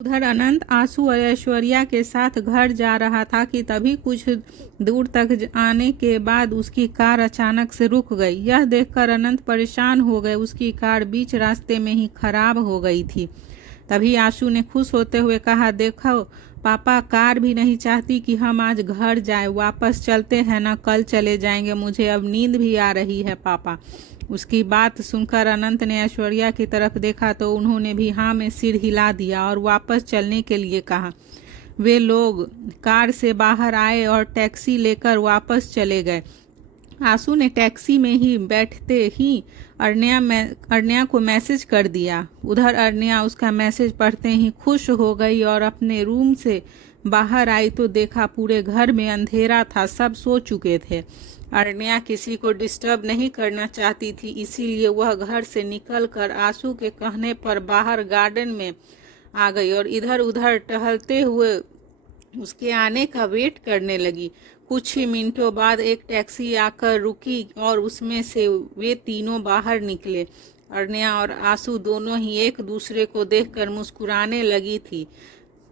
उधर अनंत आंसू और ऐश्वर्या के साथ घर जा रहा था कि तभी कुछ दूर तक आने के बाद उसकी कार अचानक से रुक गई। यह देखकर अनंत परेशान हो गए। उसकी कार बीच रास्ते में ही खराब हो गई थी। तभी आंसू ने खुश होते हुए कहा, देखो पापा, कार भी नहीं चाहती कि हम आज घर जाएं। वापस चलते हैं ना, कल चले जाएंगे। मुझे अब नींद भी आ रही है पापा। उसकी बात सुनकर अनंत ने ऐश्वर्या की तरफ देखा तो उन्होंने भी हाँ में सिर हिला दिया और वापस चलने के लिए कहा। वे लोग कार से बाहर आए और टैक्सी लेकर वापस चले गए। आंसू ने टैक्सी में ही बैठते ही अरण्या को मैसेज कर दिया। उधर अरण्या उसका मैसेज पढ़ते ही खुश हो गई और अपने रूम से बाहर आई तो देखा पूरे घर में अंधेरा था, सब सो चुके थे। अरण्या किसी को डिस्टर्ब नहीं करना चाहती थी, इसीलिए वह घर से निकलकर आंसू के कहने पर बाहर गार्डन में आ गई और इधर उधर टहलते हुए उसके आने का वेट करने लगी। कुछ ही मिनटों बाद एक टैक्सी आकर रुकी और उसमें से वे तीनों बाहर निकले। अरण्या और आंसू दोनों ही एक दूसरे को देखकर मुस्कुराने लगी थी।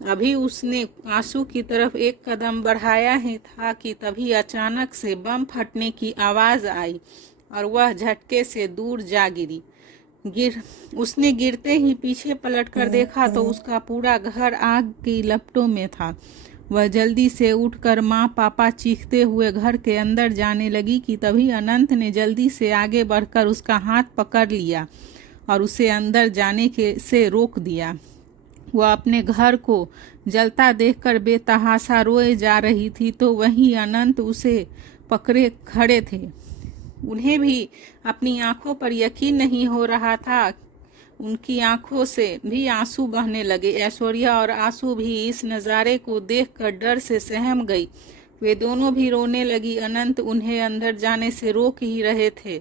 अभी उसने आंसू की तरफ एक कदम बढ़ाया ही था कि तभी अचानक से बम फटने की आवाज आई और वह झटके से दूर जा उसने गिरते ही पीछे पलटकर देखा तो उसका पूरा घर आग की लपटों में था। वह जल्दी से उठकर माँ पापा चीखते हुए घर के अंदर जाने लगी कि तभी अनंत ने जल्दी से आगे बढ़कर उसका हाथ पकड़ लिया और उसे अंदर जाने से रोक दिया। वह अपने घर को जलता देखकर बेतहाशा रोए जा रही थी तो वहीं अनंत उसे पकड़े खड़े थे। उन्हें भी अपनी आंखों पर यकीन नहीं हो रहा था। उनकी आंखों से भी आंसू बहने लगे। ऐश्वर्या और आंसू भी इस नज़ारे को देखकर डर से सहम गई। वे दोनों भी रोने लगी। अनंत उन्हें अंदर जाने से रोक ही रहे थे।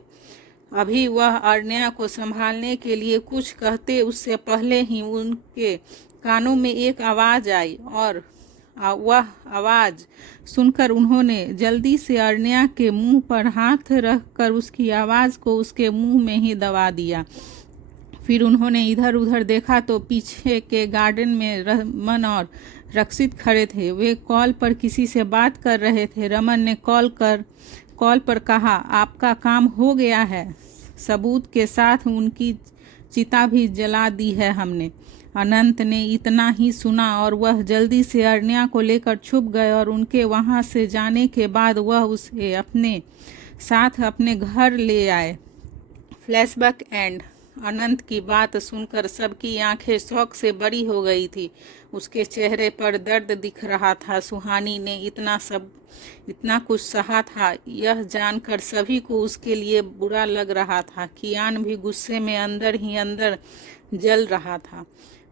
अभी वह अरण्या को संभालने के लिए कुछ कहते उससे पहले ही उनके कानों में एक आवाज़ आई और वह आवाज़ सुनकर उन्होंने जल्दी से अरण्या के मुंह पर हाथ रखकर उसकी आवाज़ को उसके मुंह में ही दबा दिया। फिर उन्होंने इधर उधर देखा तो पीछे के गार्डन में रमन और रक्षित खड़े थे। वे कॉल पर किसी से बात कर रहे थे। रमन ने कॉल पर कहा, आपका काम हो गया है, सबूत के साथ उनकी चिता भी जला दी है हमने। अनंत ने इतना ही सुना और वह जल्दी से अरण्या को लेकर छुप गए और उनके वहां से जाने के बाद वह उसे अपने साथ अपने घर ले आए। Flashback and. अनंत की बात सुनकर सबकी आंखें शौक से बड़ी हो गई थी। उसके चेहरे पर दर्द दिख रहा था। सुहानी ने इतना कुछ सहा था, यह जानकर सभी को उसके लिए बुरा लग रहा था। कियान भी गुस्से में अंदर ही अंदर जल रहा था।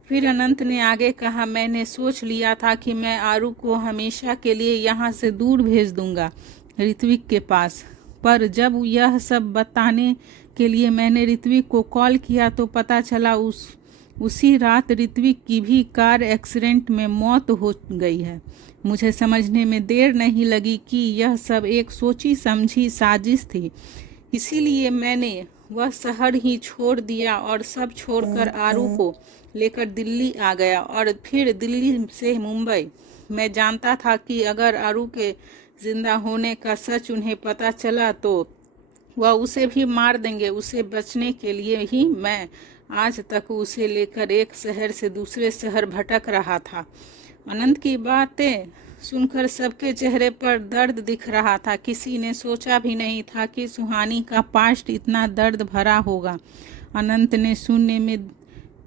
फिर अनंत ने आगे कहा, मैंने सोच लिया था कि मैं आरू को हमेशा के लिए यहाँ से दूर भेज दूंगा, ऋत्विक के पास। पर जब यह सब बताने के लिए मैंने ऋत्विक को कॉल किया तो पता चला उसी रात ऋत्विक की भी कार एक्सीडेंट में मौत हो गई है। मुझे समझने में देर नहीं लगी कि यह सब एक सोची समझी साजिश थी। इसीलिए मैंने वह शहर ही छोड़ दिया और सब छोड़कर आरू को लेकर दिल्ली आ गया और फिर दिल्ली से मुंबई। मैं जानता था कि अगर आरू के जिंदा होने का सच उन्हें पता चला तो वह उसे भी मार देंगे। उसे बचने के लिए ही मैं आज तक उसे लेकर एक शहर से दूसरे शहर भटक रहा था। अनंत की बातें सुनकर सबके चेहरे पर दर्द दिख रहा था। किसी ने सोचा भी नहीं था कि सुहानी का पास्ट इतना दर्द भरा होगा। अनंत ने शून्य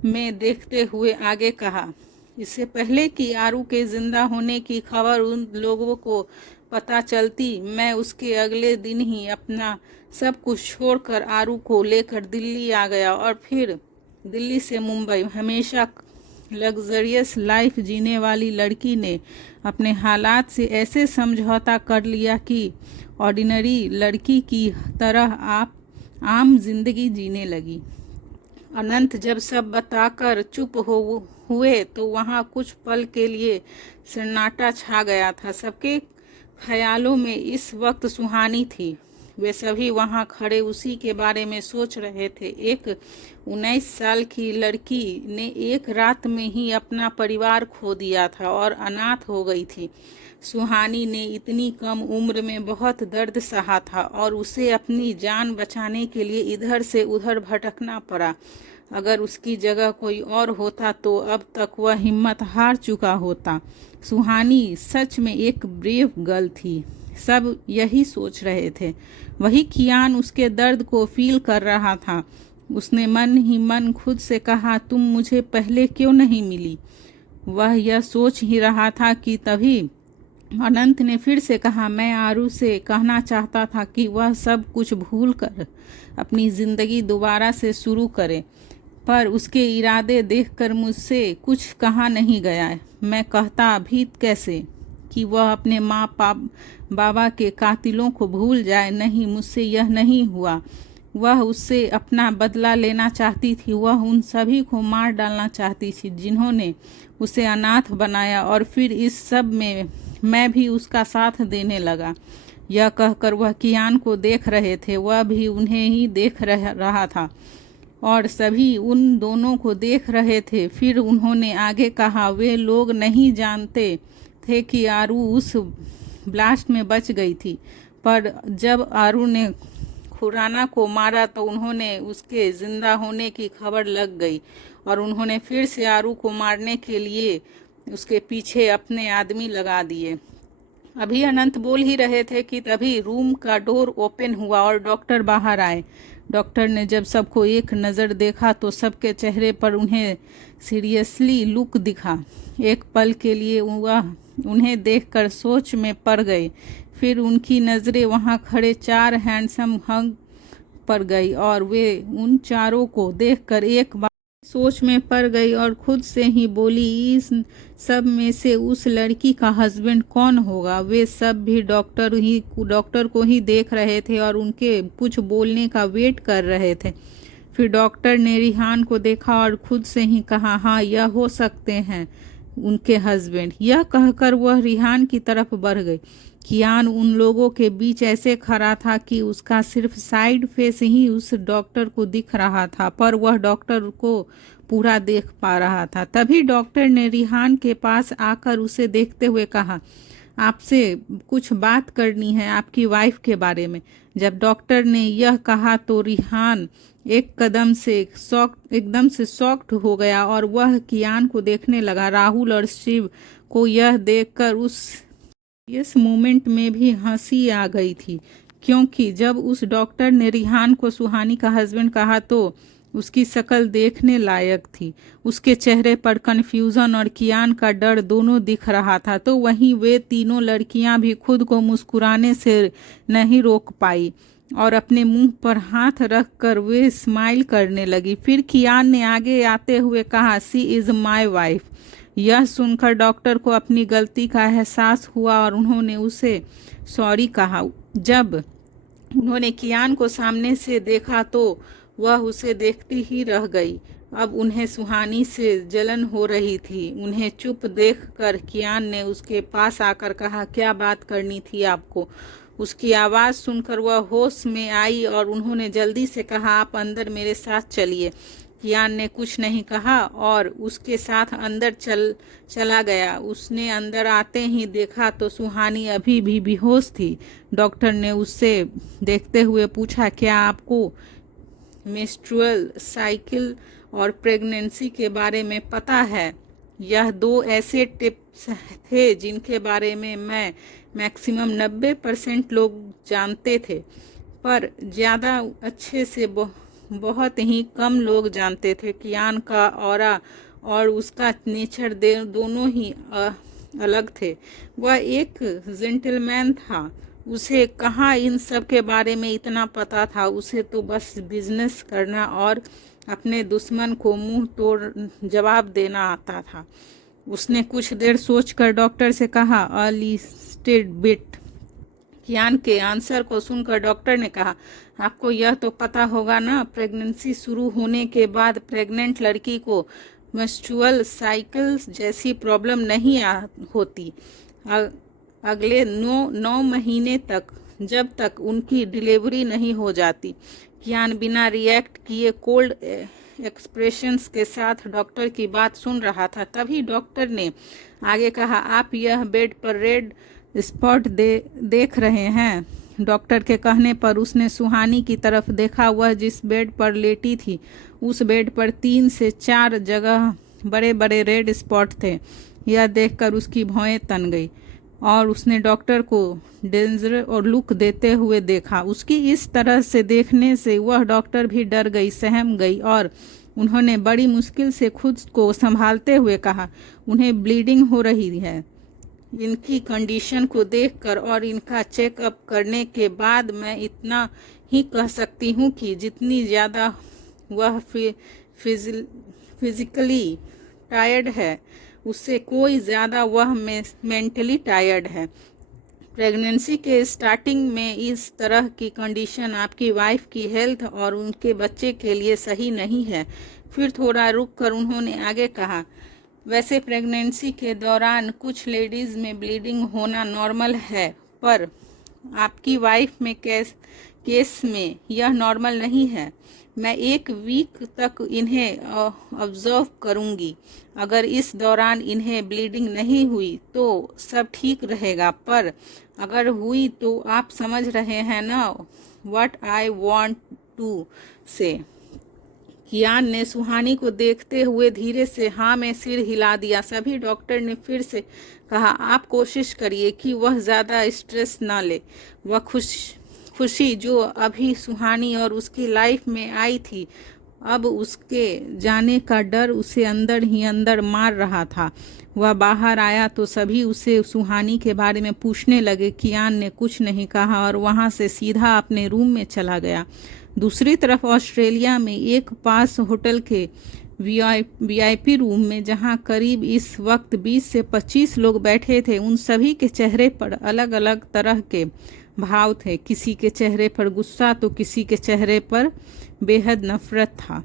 में देखते हुए आगे कहा, इससे पहले कि आरू के जिंदा होने की खबर उन लोगों को पता चलती, मैं उसके अगले दिन ही अपना सब कुछ छोड़कर आरू को लेकर दिल्ली आ गया और फिर दिल्ली से मुंबई। हमेशा लग्जरियस लाइफ जीने वाली लड़की ने अपने हालात से ऐसे समझौता कर लिया कि ऑर्डिनरी लड़की की तरह आप आम जिंदगी जीने लगी। अनंत जब सब बताकर चुप हुए तो वहाँ कुछ पल के लिए सन्नाटा छा गया था। सबके ख्यालों में इस वक्त सुहानी थी। वे सभी वहां खड़े उसी के बारे में सोच रहे थे। एक 19 साल की लड़की ने एक रात में ही अपना परिवार खो दिया था और अनाथ हो गई थी। सुहानी ने इतनी कम उम्र में बहुत दर्द सहा था और उसे अपनी जान बचाने के लिए इधर से उधर भटकना पड़ा। अगर उसकी जगह कोई और होता तो अब तक वह हिम्मत हार चुका होता। सुहानी सच में एक ब्रेव गर्ल थी। सब यही सोच रहे थे। वही कियान उसके दर्द को फील कर रहा था। उसने मन ही मन खुद से कहा, तुम मुझे पहले क्यों नहीं मिली। वह यह सोच ही रहा था कि तभी अनंत ने फिर से कहा, मैं आरू से कहना चाहता था कि वह सब कुछ भूल कर अपनी जिंदगी दोबारा से शुरू करे, पर उसके इरादे देखकर मुझसे कुछ कहा नहीं गया। मैं कहता भी कैसे कि वह अपने माँ बाबा के कातिलों को भूल जाए। नहीं, मुझसे यह नहीं हुआ। वह उससे अपना बदला लेना चाहती थी। वह उन सभी को मार डालना चाहती थी जिन्होंने उसे अनाथ बनाया, और फिर इस सब में मैं भी उसका साथ देने लगा। यह कहकर वह कियान को देख रहे थे। वह भी उन्हें ही देख रहा था और सभी उन दोनों को देख रहे थे। फिर उन्होंने आगे कहा, वे लोग नहीं जानते थे कि आरू उस ब्लास्ट में बच गई थी, पर जब आरू ने खुराना को मारा तो उन्होंने उसके जिंदा होने की खबर लग गई और उन्होंने फिर से आरू को मारने के लिए उसके पीछे अपने आदमी लगा दिए। अभी अनंत बोल ही रहे थे कि तभी रूम का डोर ओपन हुआ और डॉक्टर बाहर आए। डॉक्टर ने जब सबको एक नज़र देखा तो सबके चेहरे पर उन्हें सीरियसली लुक दिखा। एक पल के लिए वह उन्हें देखकर सोच में पड़ गए। फिर उनकी नज़रें वहां खड़े 4 हैंडसम हंग पर गई और वे उन चारों को देखकर एक बार सोच में पड़ गई और खुद से ही बोली, इस सब में से उस लड़की का हस्बैंड कौन होगा। वे सब भी डॉक्टर को ही देख रहे थे और उनके कुछ बोलने का वेट कर रहे थे। फिर डॉक्टर ने रिहान को देखा और खुद से ही कहा, हाँ, यह हो सकते हैं उनके हस्बैंड। यह कहकर वह रिहान की तरफ बढ़ गई। कियान उन लोगों के बीच ऐसे खड़ा था कि उसका सिर्फ साइड फेस ही उस डॉक्टर को दिख रहा था, पर वह डॉक्टर को पूरा देख पा रहा था। तभी डॉक्टर ने रिहान के पास आकर उसे देखते हुए कहा, आपसे कुछ बात करनी है, आपकी वाइफ के बारे में। जब डॉक्टर ने यह कहा तो रिहान एकदम से शॉक्ड हो गया और वह कियान को देखने लगा। राहुल और शिव को यह देखकर इस मोमेंट में भी हंसी आ गई थी, क्योंकि जब उस डॉक्टर ने रिहान को सुहानी का हस्बैंड कहा तो उसकी शक्ल देखने लायक थी। उसके चेहरे पर कन्फ्यूजन और कियान का डर दोनों दिख रहा था। तो वहीं वे तीनों लड़कियां भी खुद को मुस्कुराने से नहीं रोक पाई और अपने मुंह पर हाथ रख कर वे स्माइल करने लगी। फिर कियान ने आगे आते हुए कहा, सी इज़ माई वाइफ। यह सुनकर डॉक्टर को अपनी गलती का एहसास हुआ और उन्होंने उसे सॉरी कहा। जब उन्होंने कियान को सामने से देखा तो वह उसे देखती ही रह गई। अब उन्हें सुहानी से जलन हो रही थी। उन्हें चुप देखकर कियान ने उसके पास आकर कहा, क्या बात करनी थी आपको। उसकी आवाज़ सुनकर वह होश में आई और उन्होंने जल्दी से कहा, आप अंदर मेरे साथ चलिए। कियान ने कुछ नहीं कहा और उसके साथ अंदर चला गया। उसने अंदर आते ही देखा तो सुहानी अभी भी बेहोश थी। डॉक्टर ने उससे देखते हुए पूछा, क्या आपको मेंस्ट्रुअल साइकिल और प्रेगनेंसी के बारे में पता है। यह 2 ऐसे टिप्स थे जिनके बारे में मैं मैक्सिमम 90% लोग जानते थे, पर ज़्यादा अच्छे से बहुत ही कम लोग जानते थे। कियान का ऑरा और उसका नेचर दोनों ही अलग थे। वह एक जेंटलमैन था। उसे कहाँ इन सब के बारे में इतना पता था। उसे तो बस बिजनेस करना और अपने दुश्मन को मुंह तोड़ जवाब देना आता था। उसने कुछ देर सोचकर डॉक्टर से कहा, अ लिस्टेड बिट। कियान के आंसर को सुनकर डॉक्टर ने कहा, आपको यह तो पता होगा ना, प्रेगनेंसी शुरू होने के बाद प्रेग्नेंट लड़की को मेंस्ट्रुअल साइकिल जैसी प्रॉब्लम नहीं होती। अगले 9 महीने तक जब तक उनकी डिलीवरी नहीं हो जाती। कियान बिना रिएक्ट किए कोल्ड एक्सप्रेशंस के साथ डॉक्टर की बात सुन रहा था। तभी डॉक्टर ने आगे कहा, आप यह बेड पर रेड स्पॉट देख रहे हैं। डॉक्टर के कहने पर उसने सुहानी की तरफ देखा। वह जिस बेड पर लेटी थी उस बेड पर 3 से 4 जगह बड़े बड़े रेड स्पॉट थे। यह देखकर उसकी भौहें तन गई और उसने डॉक्टर को डेंजर और लुक देते हुए देखा। उसकी इस तरह से देखने से वह डॉक्टर भी डर गई, सहम गई और उन्होंने बड़ी मुश्किल से खुद को संभालते हुए कहा, उन्हें ब्लीडिंग हो रही है। इनकी कंडीशन को देखकर और इनका चेकअप करने के बाद मैं इतना ही कह सकती हूँ कि जितनी ज़्यादा वह फिजिकली टायर्ड है उससे कोई ज़्यादा वह मेंटली टायर्ड है। प्रेगनेंसी के स्टार्टिंग में इस तरह की कंडीशन आपकी वाइफ की हेल्थ और उनके बच्चे के लिए सही नहीं है। फिर थोड़ा रुक कर उन्होंने आगे कहा, वैसे प्रेगनेंसी के दौरान कुछ लेडीज़ में ब्लीडिंग होना नॉर्मल है, पर आपकी वाइफ में केस में यह नॉर्मल नहीं है। मैं 1 वीक तक इन्हें ऑब्जर्व करूंगी। अगर इस दौरान इन्हें ब्लीडिंग नहीं हुई तो सब ठीक रहेगा, पर अगर हुई तो आप समझ रहे हैं ना व्हाट आई वांट टू से। कियान ने सुहानी को देखते हुए धीरे से हाँ में सिर हिला दिया। सभी डॉक्टर ने फिर से कहा, आप कोशिश करिए कि वह ज़्यादा स्ट्रेस ना ले। वह खुशी जो अभी सुहानी और उसकी लाइफ में आई थी, अब उसके जाने का डर उसे अंदर ही अंदर मार रहा था। वह बाहर आया तो सभी उसे सुहानी के बारे में पूछने लगे। कियान ने कुछ नहीं कहा और वहां से सीधा अपने रूम में चला गया। दूसरी तरफ ऑस्ट्रेलिया में एक पास होटल के वीआईपी रूम में जहां करीब इस वक्त 20 से 25 लोग बैठे थे, उन सभी के चेहरे पर अलग अलग तरह के भाव थे। किसी के चेहरे पर गुस्सा तो किसी के चेहरे पर बेहद नफरत था।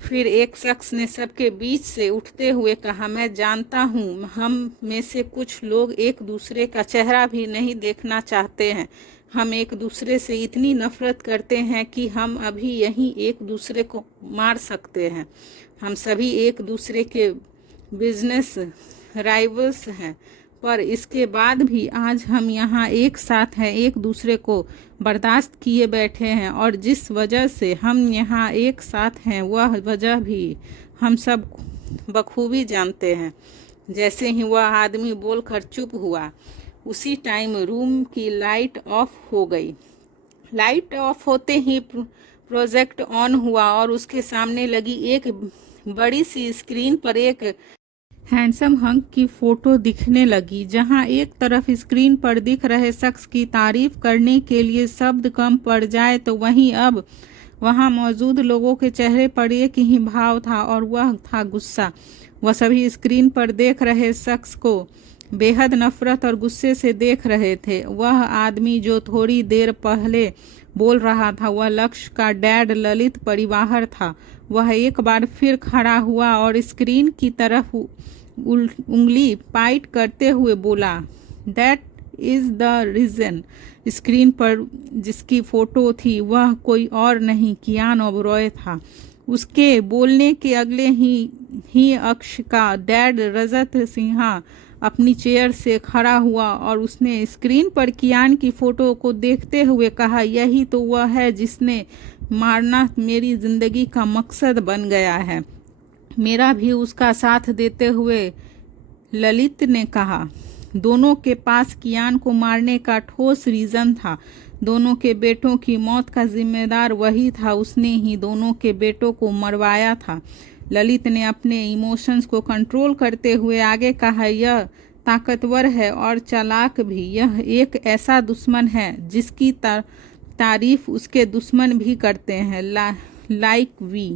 फिर एक शख्स ने सबके बीच से उठते हुए कहा, मैं जानता हूँ हम में से कुछ लोग एक दूसरे का चेहरा भी नहीं देखना चाहते हैं। हम एक दूसरे से इतनी नफरत करते हैं कि हम अभी यहीं एक दूसरे को मार सकते हैं। हम सभी एक दूसरे के बिजनेस राइवल्स हैं, पर इसके बाद भी आज हम यहाँ एक साथ हैं, एक दूसरे को बर्दाश्त किए बैठे हैं। और जिस वजह से हम यहाँ एक साथ हैं वह वजह भी हम सब बखूबी जानते हैं। जैसे ही वह आदमी बोलकर चुप हुआ, उसी टाइम रूम की लाइट ऑफ हो गई। लाइट ऑफ होते ही प्रोजेक्ट ऑन हुआ और उसके सामने लगी एक बड़ी सी स्क्रीन पर एक हैंडसम हंक की फोटो दिखने लगी। जहां एक तरफ स्क्रीन पर दिख रहे शख्स की तारीफ करने के लिए शब्द कम पड़ जाए, तो वहीं अब वहां मौजूद लोगों के चेहरे पर एक ही भाव था और वह था गुस्सा। वह सभी स्क्रीन पर देख रहे शख्स को बेहद नफरत और गुस्से से देख रहे थे। वह आदमी जो थोड़ी देर पहले बोल रहा था, वह लक्ष्य का डैड ललित परिवाहर था। वह एक बार फिर खड़ा हुआ और स्क्रीन की तरफ उंगली पॉइंट करते हुए बोला, that is the reason. Screen पर जिसकी फोटो थी वह कोई और नहीं, कियान ओबरॉय था। उसके बोलने के अगले ही अक्ष का डैड रजत सिन्हा अपनी चेयर से खड़ा हुआ और उसने स्क्रीन पर कियान की फोटो को देखते हुए कहा, यही तो वह है जिसने मारना मेरी जिंदगी का मकसद बन गया है। मेरा भी उसका साथ देते हुए ललित ने कहा। दोनों के पास कियान को मारने का ठोस रीजन था। दोनों के बेटों की मौत का जिम्मेदार वही था। उसने ही दोनों के बेटों को मरवाया था। ललित ने अपने इमोशंस को कंट्रोल करते हुए आगे कहा, यह ताकतवर है और चालाक भी। यह एक ऐसा दुश्मन है जिसकी तारीफ उसके दुश्मन भी करते हैं, लाइक वी।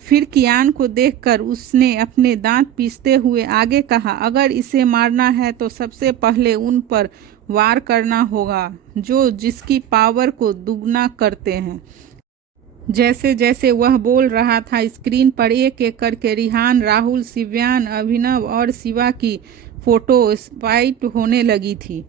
फिर कियान को देखकर उसने अपने दांत पीसते हुए आगे कहा, अगर इसे मारना है तो सबसे पहले उन पर वार करना होगा जो जिसकी पावर को दुगना करते हैं। जैसे जैसे वह बोल रहा था, स्क्रीन पर एक एक करके रिहान, राहुल, शिव्यान, अभिनव और शिवा की फोटो स्पाइट होने लगी थी।